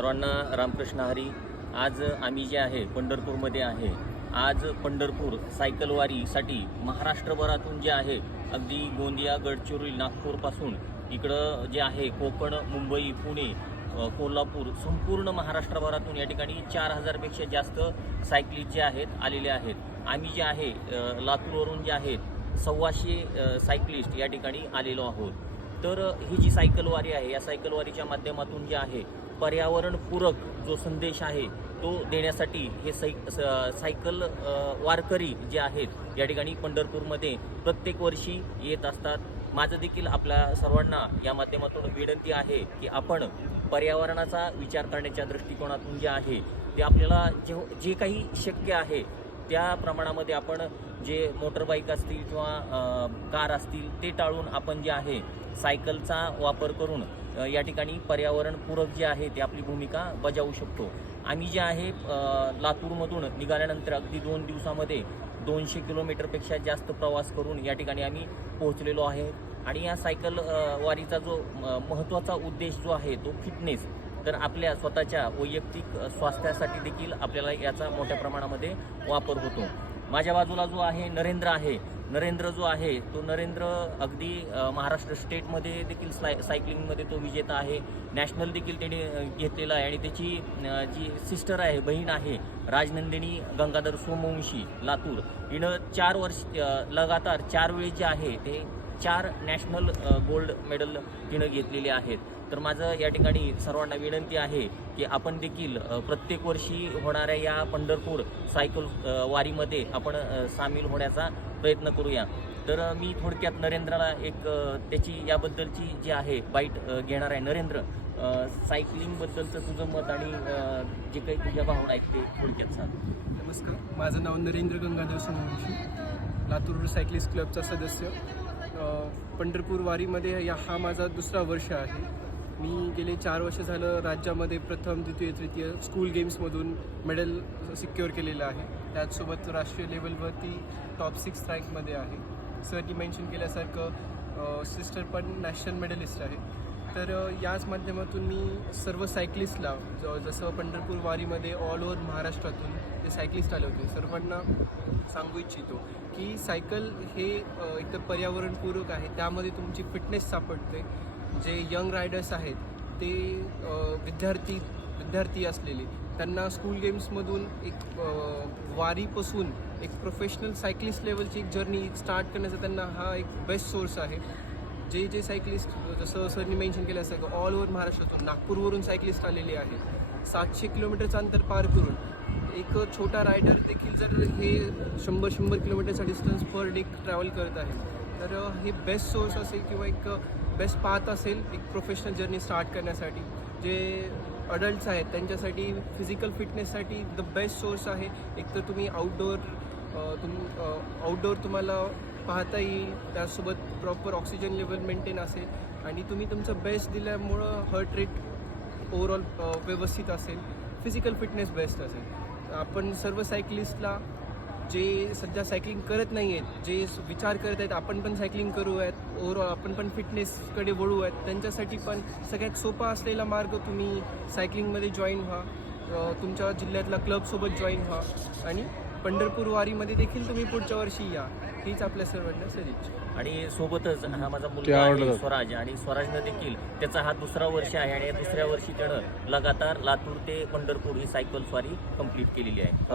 सर्वांना रामकृष्ण हरी। आज आम्ही जे आहे पंढरपूरमध्ये आहे। आज पंढरपूर सायकलवारीसाठी महाराष्ट्रभरातून जे आहे अगदी गोंदिया, गडचिरोली, नागपूरपासून इकडं जे आहे कोकण, मुंबई, पुणे, कोल्हापूर, संपूर्ण महाराष्ट्रभरातून या ठिकाणी 4000पेक्षा जास्त सायकलिस्ट जे आहेत आलेले आहेत। आम्ही जे आहे लातूरवरून जे आहेत 125 सायकलिस्ट या ठिकाणी आलेलो आहोत। तर ही जी सायकलवारी आहे या सायकलवारीच्या माध्यमातून जे आहे पर्यावरणपूरक जो संदेश आहे तो देण्यासाठी हे सायकल वारकरी जे आहेत या ठिकाणी पंढरपूरमध्ये प्रत्येक वर्षी येत असतात। माझं देखील आपल्या सर्वांना या माध्यमातून विनंती आहे की आपण पर्यावरणाचा विचार करण्याच्या दृष्टिकोनातून जे आहे ते आपल्याला जे काही शक्य आहे त्या प्रमाणामध्ये आपण जे मोटरबाईक असतील किंवा कार असतील ते टाळून आपण जे आहे सायकलचा वापर करून या ठिकाणी पर्यावरणपूरक जे आहे ते आपली भूमिका बजावू शकतो। आम्ही जे आहे लातूरमधून निघाल्यानंतर अगदी 2 दिवसामध्ये 200 किलोमीटरपेक्षा जास्त प्रवास करून या ठिकाणी आम्ही पोहोचलेलो आहे। आणि या सायकल वारीचा जो महत्त्वाचा उद्देश जो आहे तो फिटनेस, तर आपल्या स्वतःच्या वैयक्तिक स्वास्थ्यासाठी देखील आपल्याला याचा मोठ्या प्रमाणामध्ये वापर होतो। माझ्या बाजूला जो आहे नरेंद्र जो आहे तो नरेंद्र अगदी महाराष्ट्र स्टेटमध्ये देखील सायकलिंगमध्ये तो विजेता आहे। नॅशनल देखील त्याने घेतलेला आहे। आणि त्याची जी सिस्टर आहे, बहीण आहे, राजनंदिनी गंगाधर सोमवंशी लातूर, हिनं 4 वर्ष लगातार 4 वेळेस जे आहे ते 4 नॅशनल गोल्ड मेडल तिनं घेतलेले आहेत। तर माझं या ठिकाणी सर्वांना विनंती आहे की आपण देखील प्रत्येक वर्षी होणाऱ्या या पंढरपूर सायकल वारीमध्ये आपण सामील होण्याचा प्रयत्न करूया। तर मी थोडक्यात नरेंद्रला एक त्याची याबद्दलची जी आहे बाईट घेणार आहे। नरेंद्र, सायकलिंगबद्दलचं तुझं मत आणि जे काही तुझ्या भावना आहेत ते थोडक्यात सांग। नमस्कार, माझं नाव नरेंद्र गंगाधर सोमवंशी, लातूर सायकलिस्ट क्लबचा सदस्य। पंढरपूर वारीमध्ये हा माझा 2रा वर्ष आहे। मी गेले 4 वर्ष झालं राज्यामध्ये प्रथम, द्वितीय, तृतीय स्कूल गेम्समधून मेडल सिक्युअर केलेलं आहे। त्याचसोबत राष्ट्रीय लेवलवरती टॉप 6 रँकमध्ये आहे। सरनी मेन्शन केल्यासारखं सिस्टर पण नॅशनल मेडलिस्ट आहे। तर याच माध्यमातून मी सर्व सायकलिस्टला जसं पंढरपूर वारीमध्ये ऑल ओव्हर महाराष्ट्रातून जे सायकलिस्ट आले होते सर्वांना सांगू इच्छितो की सायकल हे एकतर पर्यावरणपूरक आहे, त्यामध्ये तुमची फिटनेस सापडते। जे यंग रायडर्स आहेत ते विद्यार्थी असलेले त्यांना स्कूल गेम्समधून एक वारीपासून एक प्रोफेशनल सायकलिस्ट लेवलची एक जर्नी स्टार्ट करण्याचा त्यांना हा एक बेस्ट सोर्स आहे। जे सायकलिस्ट जसं सरनी मेन्शन केलं असं ऑल ओव्हर महाराष्ट्रातून नागपूरवरून सायकलिस्ट आलेले आहेत 700 किलोमीटरचं अंतर पार करून। एक छोटा रायडर देखील जर हे 100 किलोमीटरचा डिस्टन्स पर डे ट्रॅव्हल करत आहे तर हे बेस्ट सोर्स असेल किंवा एक बेस्ट पाथ असेल एक प्रोफेशनल जर्नी स्टार्ट करण्यासाठी। जे अडल्ट्स आहेत त्यांच्यासाठी फिजिकल फिटनेससाठी द बेस्ट सोर्स आहे। एक तर तुम्ही आउटडोअर तुम्हाला पाहता येईल, त्यासोबत प्रॉपर ऑक्सिजन लेवल मेंटेन असेल आणि तुम्ही तुमचं बेस्ट दिल्यामुळं हार्ट रेट ओव्हरऑल व्यवस्थित असेल, फिजिकल फिटनेस बेस्ट असेल। आपण सर्व सायकलिस्टला जे सध्या सायकलिंग करत नाही आहेत, जे विचार करत आहेत आपण पण सायकलिंग करूयात, ओव्हरऑल आपण पण फिटनेसकडे वळूयात, त्यांच्यासाठी पण सगळ्यात सोपा असलेला मार्ग तुम्ही सायकलिंगमध्ये जॉईन व्हा, तुमच्या जिल्ह्यातला क्लबसोबत जॉईन व्हा आणि पंढरपूर वारीमध्ये देखील तुम्ही पुढच्या वर्षी या, हीच आपल्या सर्वांना सदिच्छा। आणि सोबतच हा माझा मुलगा आहे स्वराज, आणि स्वराजनं देखील त्याचा हा 2रा वर्ष आहे आणि 2ऱ्या वर्षी त्यानं लगातार लातूर ते पंढरपूर ही सायकल स्वारी कंप्लीट केलेली आहे।